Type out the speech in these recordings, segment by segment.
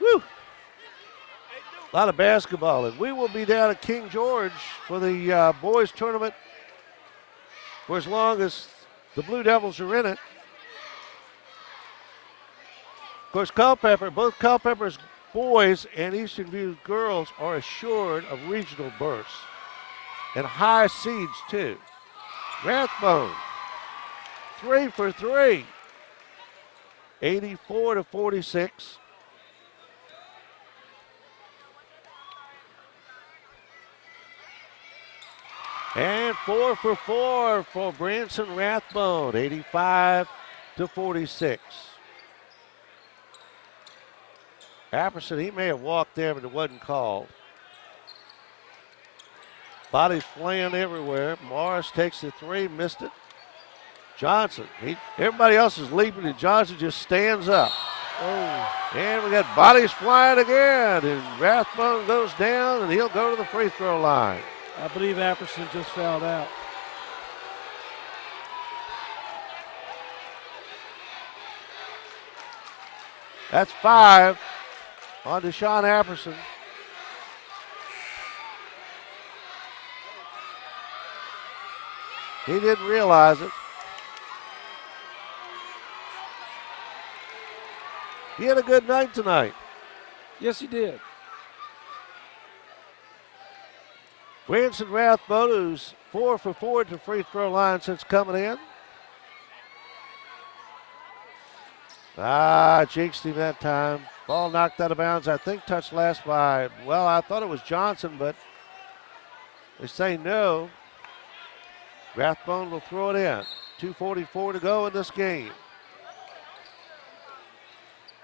Woo! A lot of basketball. And we will be down at King George for the boys tournament for as long as the Blue Devils are in it. Of course, Culpeper, both Culpeper's boys and Eastern View girls are assured of regional berths and high seeds, too. Rathbone, 3 for 3, 84-46. And 4 for 4 for Branson Rathbone, 85-46. Apperson, he may have walked there, but it wasn't called. Bodies flying everywhere. Morris takes the three, missed it. Johnson, everybody else is leaping, and Johnson just stands up. Oh. And we got bodies flying again, and Rathbone goes down, and he'll go to the free throw line. I believe Apperson just fouled out. That's 5 on Deshaun Apperson. He didn't realize it. He had a good night tonight. Yes, he did. Branson Rathbone, who's 4 for 4 at the free throw line since coming in. Jinxed him that time. Ball knocked out of bounds. I think touched last by, well, I thought it was Johnson, but they say no. Rathbone will throw it in. 2:44 to go in this game.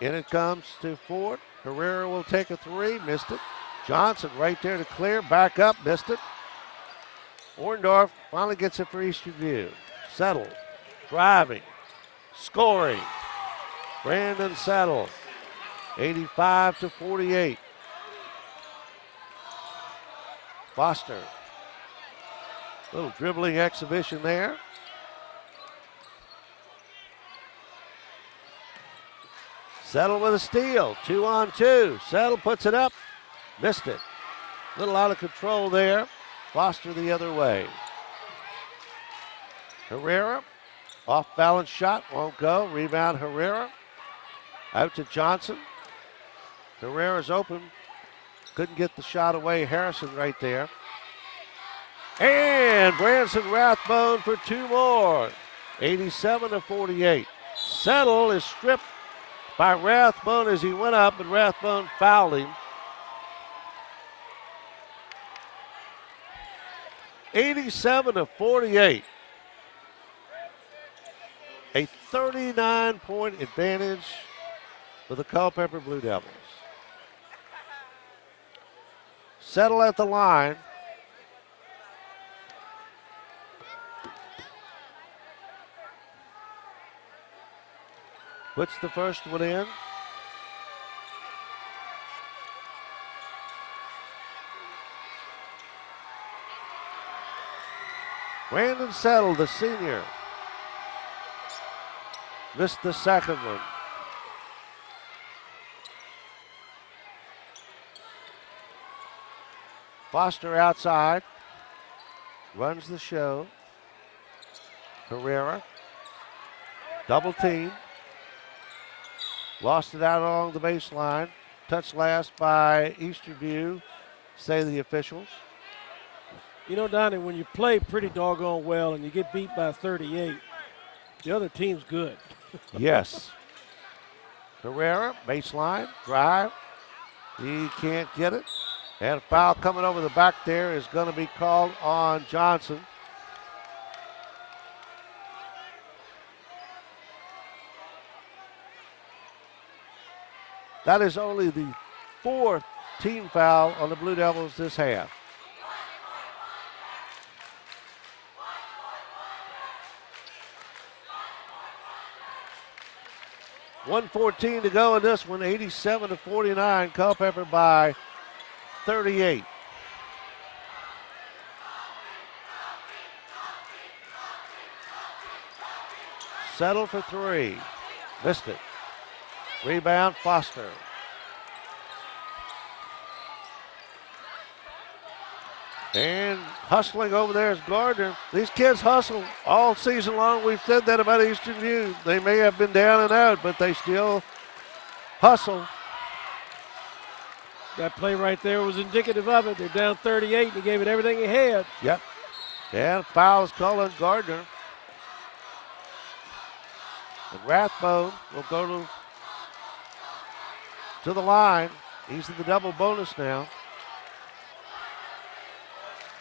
In it comes to Ford. Herrera will take a three, missed it. Johnson right there to clear, back up, missed it. Orndorff finally gets it for Eastern View. Settle, driving, scoring. Brandon Settle, 85-48. Foster, little dribbling exhibition there. Settle with a steal, 2-on-2. Settle puts it up, missed it. A little out of control there. Foster the other way. Herrera, off balance shot, won't go. Rebound Herrera. Out to Johnson. Herrera's open. Couldn't get the shot away. Harrison right there. And Branson Rathbone for two more. 87-48. Settle is stripped by Rathbone as he went up, and Rathbone fouled him. 87-48. A 39-point advantage for the Culpeper Blue Devils. Settle at the line. Puts the first one in. Brandon Settle, the senior, missed the second one. Foster outside, runs the show. Herrera, double team. Lost it out along the baseline. Touched last by Easterview, say the officials. You know, Donnie, when you play pretty doggone well and you get beat by 38, the other team's good. Yes. Herrera, baseline, drive. He can't get it. And a foul coming over the back there is going to be called on Johnson. That is only the fourth team foul on the Blue Devils this half. .114 to go in this one, 87-49, Culpeper by 38. Settle for three, missed it. Rebound Foster. And hustling over there is Gardner. These kids hustle all season long. We've said that about Eastern View. They may have been down and out, but they still hustle. That play right there was indicative of it. They're down 38, and he gave it everything he had. Yep. And foul is called on Gardner. And Rathbone will go to the line. He's in the double bonus now.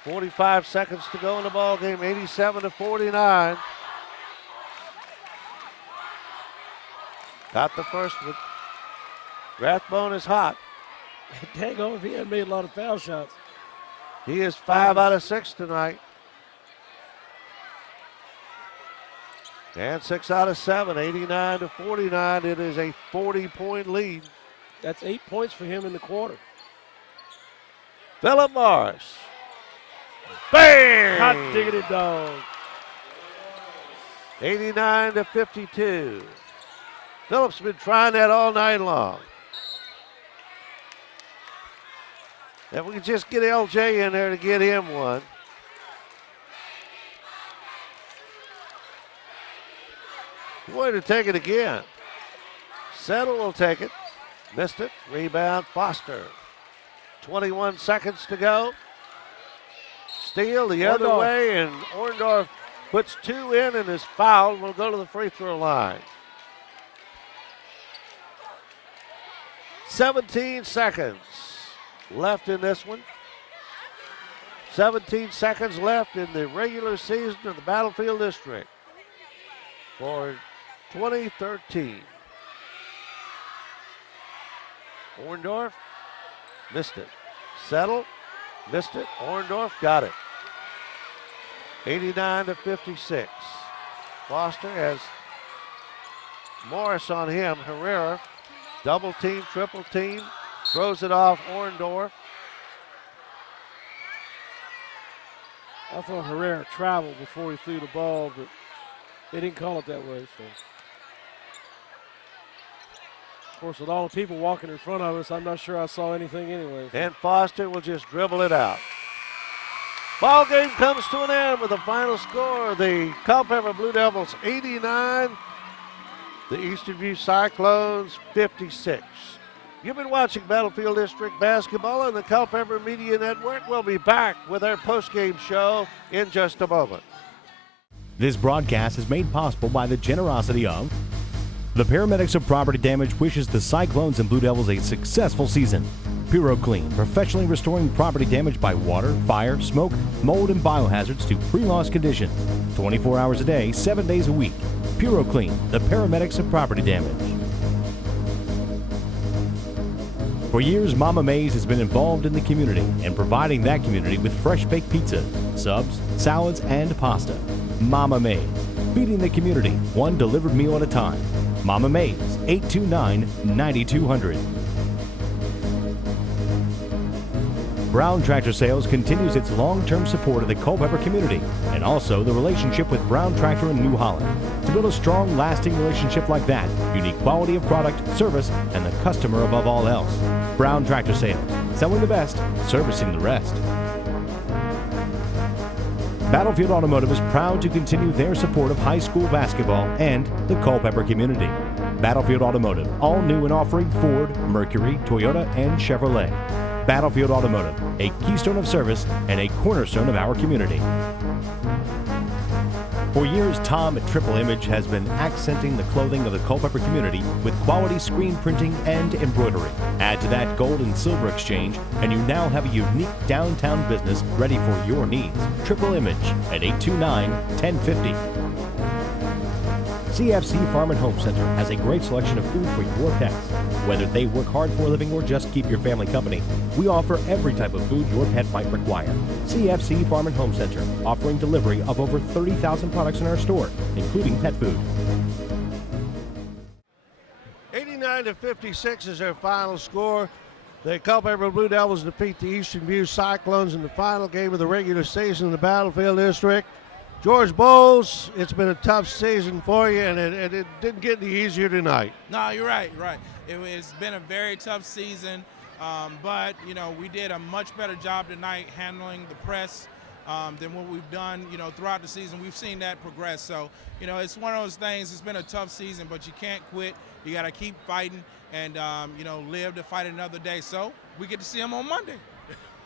45 seconds to go in the ball game, 87-49. Got the first one. Rathbone is hot. Dang on, if he hadn't made a lot of foul shots. He is 5 out of 6 tonight. And 6 out of 7, 89-49. It is a 40-point lead. That's 8 points for him in the quarter. Philip Morris. Bang! Hot diggity dog. 89-52. Phillips been trying that all night long. If we could just get LJ in there to get him one. Going to take it again. Settle will take it. Missed it. Rebound, Foster. 21 seconds to go. Steal the other way, and Orndorff puts 2 in and is fouled. Will go to the free throw line. 17 seconds left in this one. 17 seconds left in the regular season of the Battlefield District for 2013. Orndorff missed it. Settle missed it. Orndorff got it. 89-56. Foster has Morris on him. Herrera double team, triple team. Throws it off Orndorff. I thought Herrera traveled before he threw the ball, but they didn't call it that way. So, of course, with all the people walking in front of us, I'm not sure I saw anything anyway. And Foster will just dribble it out. Ball game comes to an end with the final score. The Culpeper Blue Devils 89, the Eastern View Cyclones 56. You've been watching Battlefield District Basketball on the Culpeper Media Network. We'll be back with our postgame show in just a moment. This broadcast is made possible by the generosity of the Paramedics of Property Damage wishes the Cyclones and Blue Devils a successful season. Puro Clean, professionally restoring property damage by water, fire, smoke, mold, and biohazards to pre-loss conditions. 24 hours a day, 7 days a week. Puro Clean, the Paramedics of Property Damage. For years, Mama Mae's has been involved in the community and providing that community with fresh baked pizzas, subs, salads, and pasta. Mama Mae's, feeding the community one delivered meal at a time. Mama Mae's, 829-9200. Brown Tractor Sales continues its long-term support of the Culpeper community and also the relationship with Brown Tractor in New Holland. To build a strong, lasting relationship like that, you need quality of product, service, and the customer above all else. Brown Tractor Sales, selling the best, servicing the rest. Battlefield Automotive is proud to continue their support of high school basketball and the Culpeper community. Battlefield Automotive, all new and offering Ford, Mercury, Toyota, and Chevrolet. Battlefield Automotive, a keystone of service and a cornerstone of our community. For years, Tom at Triple Image has been accenting the clothing of the Culpeper community with quality screen printing and embroidery. Add to that gold and silver exchange, and you now have a unique downtown business ready for your needs. Triple Image at 829-1050. CFC Farm and Home Center has a great selection of food for your pets. Whether they work hard for a living or just keep your family company, we offer every type of food your pet might require. CFC Farm and Home Center, offering delivery of over 30,000 products in our store, including pet food. 89-56 is their final score. The Culpeper Blue Devils defeat the Eastern View Cyclones in the final game of the regular season in the Battlefield District. George Bowles, it's been a tough season for you, and it didn't get any easier tonight. No, you're right, right. It's been a very tough season. But, you know, we did a much better job tonight handling the press than what we've done, you know, throughout the season. We've seen that progress. So, you know, it's one of those things. It's been a tough season, but you can't quit. You got to keep fighting and, you know, live to fight another day. So we get to see them on Monday.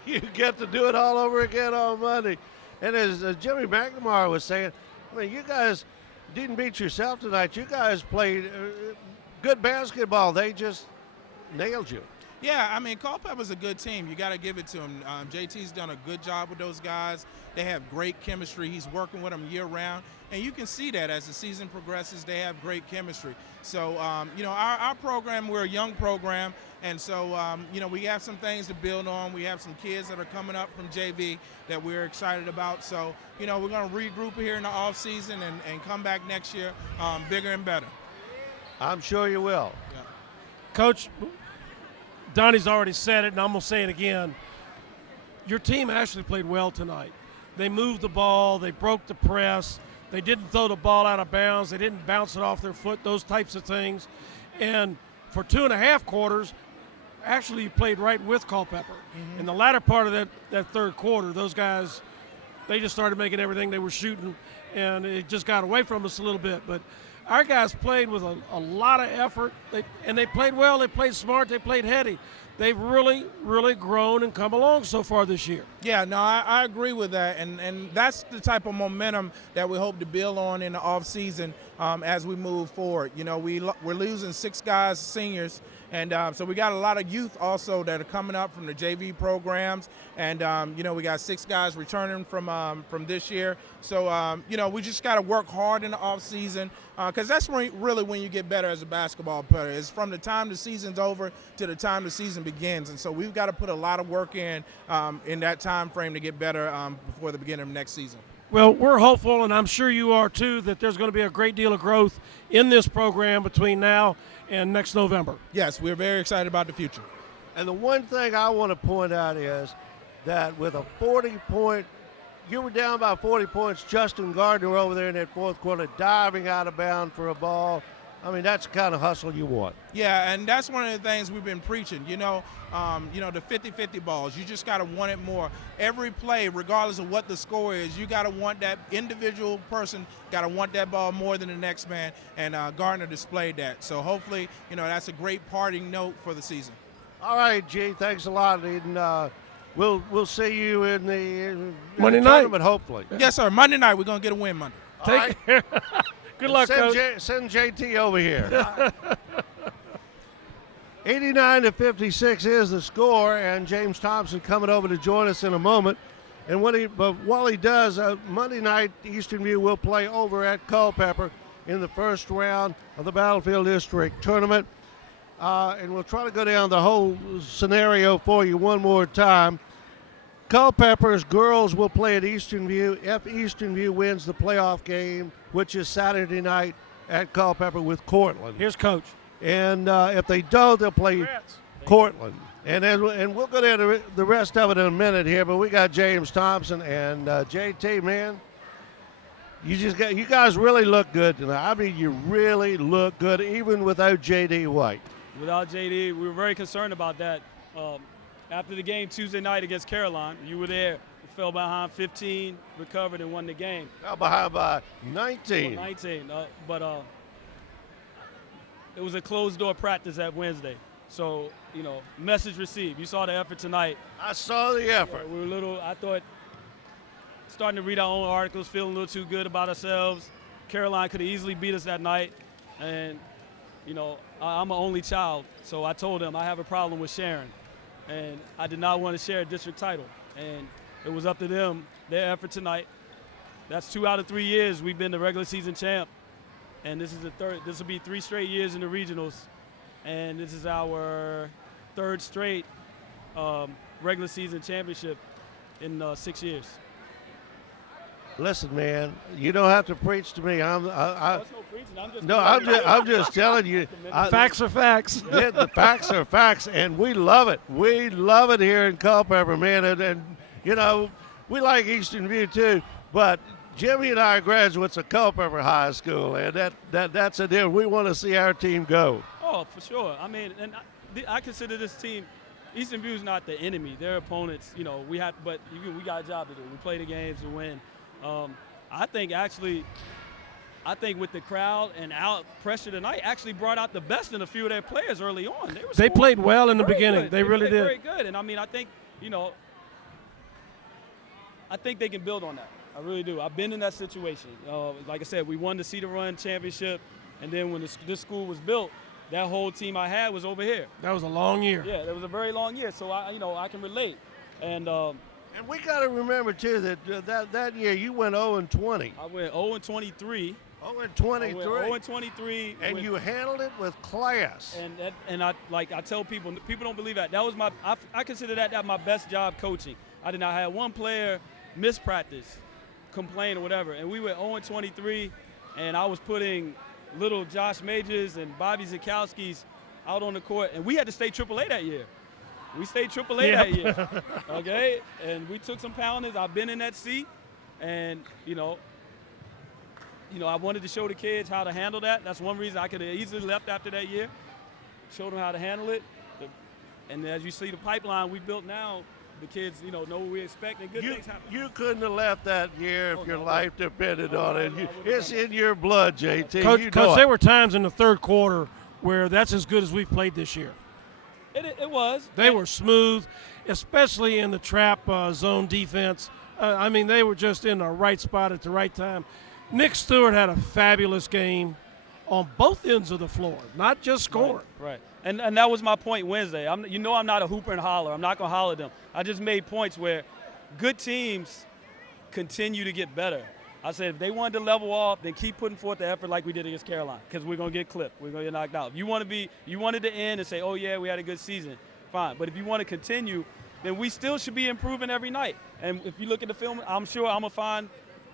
You get to do it all over again on Monday. And as Jimmy McNamara was saying, I mean, you guys didn't beat yourself tonight. You guys played good basketball. They just nailed you. Yeah, I mean, Culpeper's a good team. You got to give it to him. JT's done a good job with those guys. They have great chemistry. He's working with them year-round. And you can see that as the season progresses, they have great chemistry. So, you know, our program, we're a young program. And so, you know, we have some things to build on. We have some kids that are coming up from JV that we're excited about. So, you know, we're going to regroup here in the offseason and come back next year bigger and better. I'm sure you will. Yeah. Coach, Donnie's already said it, and I'm going to say it again. Your team actually played well tonight. They moved the ball. They broke the press. They didn't throw the ball out of bounds. They didn't bounce it off their foot, those types of things. And for 2.5 quarters, actually you played right with Culpeper. Mm-hmm. In the latter part of that third quarter, those guys, they just started making everything they were shooting, and it just got away from us a little bit. But our guys played with a lot of effort, and they played well, they played smart, they played heady. They've really, really grown and come along so far this year. Yeah, no, I agree with that, and that's the type of momentum that we hope to build on in the offseason as we move forward. You know, we're losing 6 guys, seniors, and so we got a lot of youth also that are coming up from the JV programs, and you know, we got 6 guys returning from this year. So you know, we just got to work hard in the offseason because that's really when you get better as a basketball player. It's from the time the season's over to the time the season begins, and so we've got to put a lot of work in that time frame to get better before the beginning of next season. Well, we're hopeful, and I'm sure you are too, that there's going to be a great deal of growth in this program between now and next November. Yes, we're very excited about the future. And the one thing I want to point out is that with a 40-point, you were down by 40 points, Justin Gardner over there in that fourth quarter diving out of bounds for a ball. I mean, that's the kind of hustle you want. Yeah, and that's one of the things we've been preaching. You know, the 50-50 balls, you just got to want it more. Every play, regardless of what the score is, you got to want that individual person, got to want that ball more than the next man, and Gardner displayed that. So hopefully, you know, that's a great parting note for the season. All right, G, thanks a lot. And we'll see you in the Monday night, tournament, hopefully. Yes, sir. Monday night, we're going to get a win Monday. Take care. Good luck, Coach. Send JT over here. 89-56 is the score, and James Thompson coming over to join us in a moment. And but while he does, Monday night, Eastern View will play over at Culpeper in the first round of the Battlefield District Tournament. And we'll try to go down the whole scenario for you one more time. Culpeper's girls will play at Eastern View. If Eastern View wins the playoff game, which is Saturday night at Culpeper with Cortland. Here's Coach. And if they don't, they'll play Cortland. And we'll go down to the rest of it in a minute here, but we got James Thompson and JT, man. You guys really look good tonight. I mean, you really look good, even without J.D. White. Without J.D., we were very concerned about that. After the game Tuesday night against Caroline, you were there. We fell behind 15, recovered, and won the game. Fell behind by 19. 19, but it was a closed-door practice at Wednesday. So, you know, message received. You saw the effort tonight. I saw the effort. We were I thought, starting to read our own articles, feeling a little too good about ourselves. Caroline could have easily beat us that night. And, you know, I'm an only child, so I told them I have a problem with sharing. And I did not want to share a district title. And it was up to them, their effort tonight. That's 2 out of 3 years we've been the regular season champ. And this is this will be 3 straight years in the regionals. And this is our 3rd straight regular season championship in 6 years. Listen, man, you don't have to preach to me. There's no preaching. I'm just telling you. Facts are facts. Yeah, the facts are facts, and we love it. We love it here in Culpeper, man. And you know, we like Eastern View too, but Jimmy and I are graduates of Culpeper High School, and that's a deal. We want to see our team go. Oh, for sure. I mean, and I consider this team, Eastern View is not the enemy. Their opponents, you know, we got a job to do. We play the games to win. I think with the crowd and out pressure tonight actually brought out the best in a few of their players early on. They played well in the beginning. Good. They really did. Very good. And I mean, I think, you know, I think they can build on that. I really do. I've been in that situation. Like I said, we won the Cedar Run championship, and then when this school was built, that whole team I had was over here. That was a long year. Yeah, it was a very long year. So I can relate. And we got to remember too that year you went 0-20. I went 0-23. 0-23. And you handled it with class. And I tell people don't believe that. That was I consider that my best job coaching. I did not have one player miss practice, complain or whatever. And we went 0-23, and I was putting little Josh Majors and Bobby Zakowski's out on the court, and we had to stay AAA that year. We stayed AAA that year, okay? And we took some pounders. I've been in that seat, and you know, I wanted to show the kids how to handle that. That's one reason I could have easily left after that year. Showed them how to handle it, and as you see the pipeline we built now, the kids, know what we expect, and good things happen. You couldn't have left that year if your life depended on it. It's in your blood, JT. Coach, there were times in the third quarter where that's as good as we've played this year. It was. They were smooth, especially in the trap zone defense. I mean, they were just in the right spot at the right time. Nick Stewart had a fabulous game on both ends of the floor, not just scoring. Right. And that was my point Wednesday. I'm not a hooper and holler. I'm not going to holler them. I just made points where good teams continue to get better. I said if they wanted to level off, then keep putting forth the effort like we did against Carolina, because we're going to get clipped. We're going to get knocked out. If you wanted to end and say, oh, yeah, we had a good season, fine. But if you want to continue, then we still should be improving every night. And if you look at the film, I'm sure I'm going to find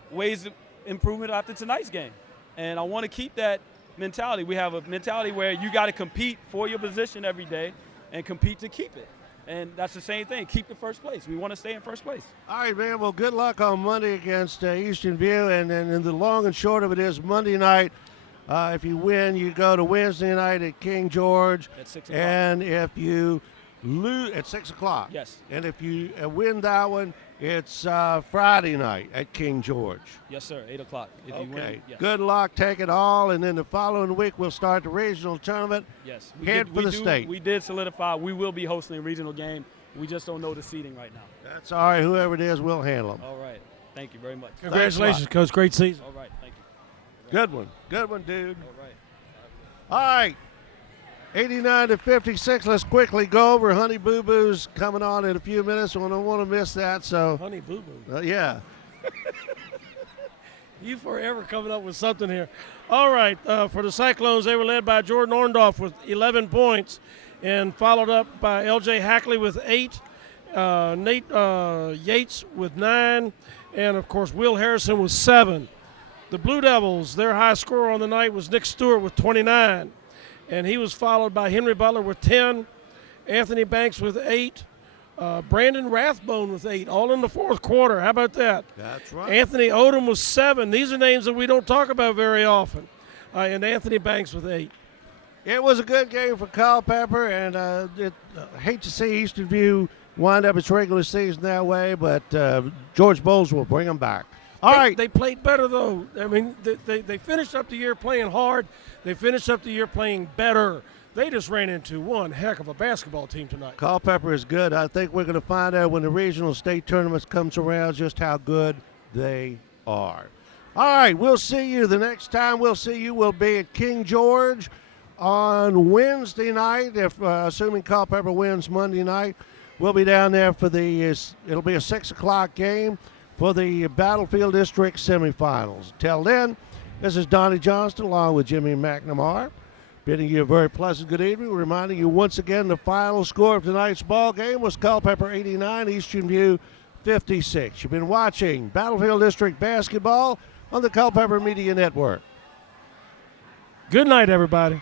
ways of improvement after tonight's game. And I want to keep that mentality. We have a mentality where you got to compete for your position every day and compete to keep it. And that's the same thing. Keep the first place. We want to stay in first place. All right, man. Well, good luck on Monday against Eastern View. And the long and short of it is Monday night, if you win, you go to Wednesday night at King George. At 6 o'clock. And if you lose at 6 o'clock. Yes. And if you win that one, it's Friday night at King George. Yes, sir. 8 o'clock. If you win, yes. Good luck. Take it all. And then the following week, we'll start the regional tournament. Yes. Head for the state. We did solidify. We will be hosting a regional game. We just don't know the seeding right now. That's all right. Whoever it is, we'll handle them. All right. Thank you very much. Congratulations, Coach. Great season. All right. Thank you. Good one. Good one, dude. All right. All right. 89-56. Let's quickly go over Honey Boo Boo's coming on in a few minutes. I don't want to miss that. So Honey Boo Boo. Yeah. You forever coming up with something here. All right. For the Cyclones, they were led by Jordan Orndorff with 11 points and followed up by L.J. Hackley with 8, Nate Yates with 9, and, of course, Will Harrison with 7. The Blue Devils, their high scorer on the night was Nick Stewart with 29. And he was followed by Henry Butler with 10, Anthony Banks with 8, Brandon Rathbone with 8, all in the fourth quarter. How about that? That's right. Anthony Odom was 7. These are names that we don't talk about very often. And Anthony Banks with 8. It was a good game for Culpeper, and I hate to see Eastern View wind up its regular season that way, but George Bowles will bring them back. All right. They played better, though. I mean, they finished up the year playing hard. They finished up the year playing better. They just ran into one heck of a basketball team tonight. Culpeper is good. I think we're going to find out when the regional state tournaments comes around just how good they are. All right, we'll see you the next time. We'll see you. We'll be at King George on Wednesday night, if assuming Culpeper wins Monday night. We'll be down there for it'll be a 6 o'clock game for the Battlefield District semifinals. Till then, this is Donnie Johnston along with Jimmy McNamara, bidding you a very pleasant good evening, reminding you once again the final score of tonight's ball game was Culpeper 89, Eastern View 56. You've been watching Battlefield District basketball on the Culpeper Media Network. Good night, everybody.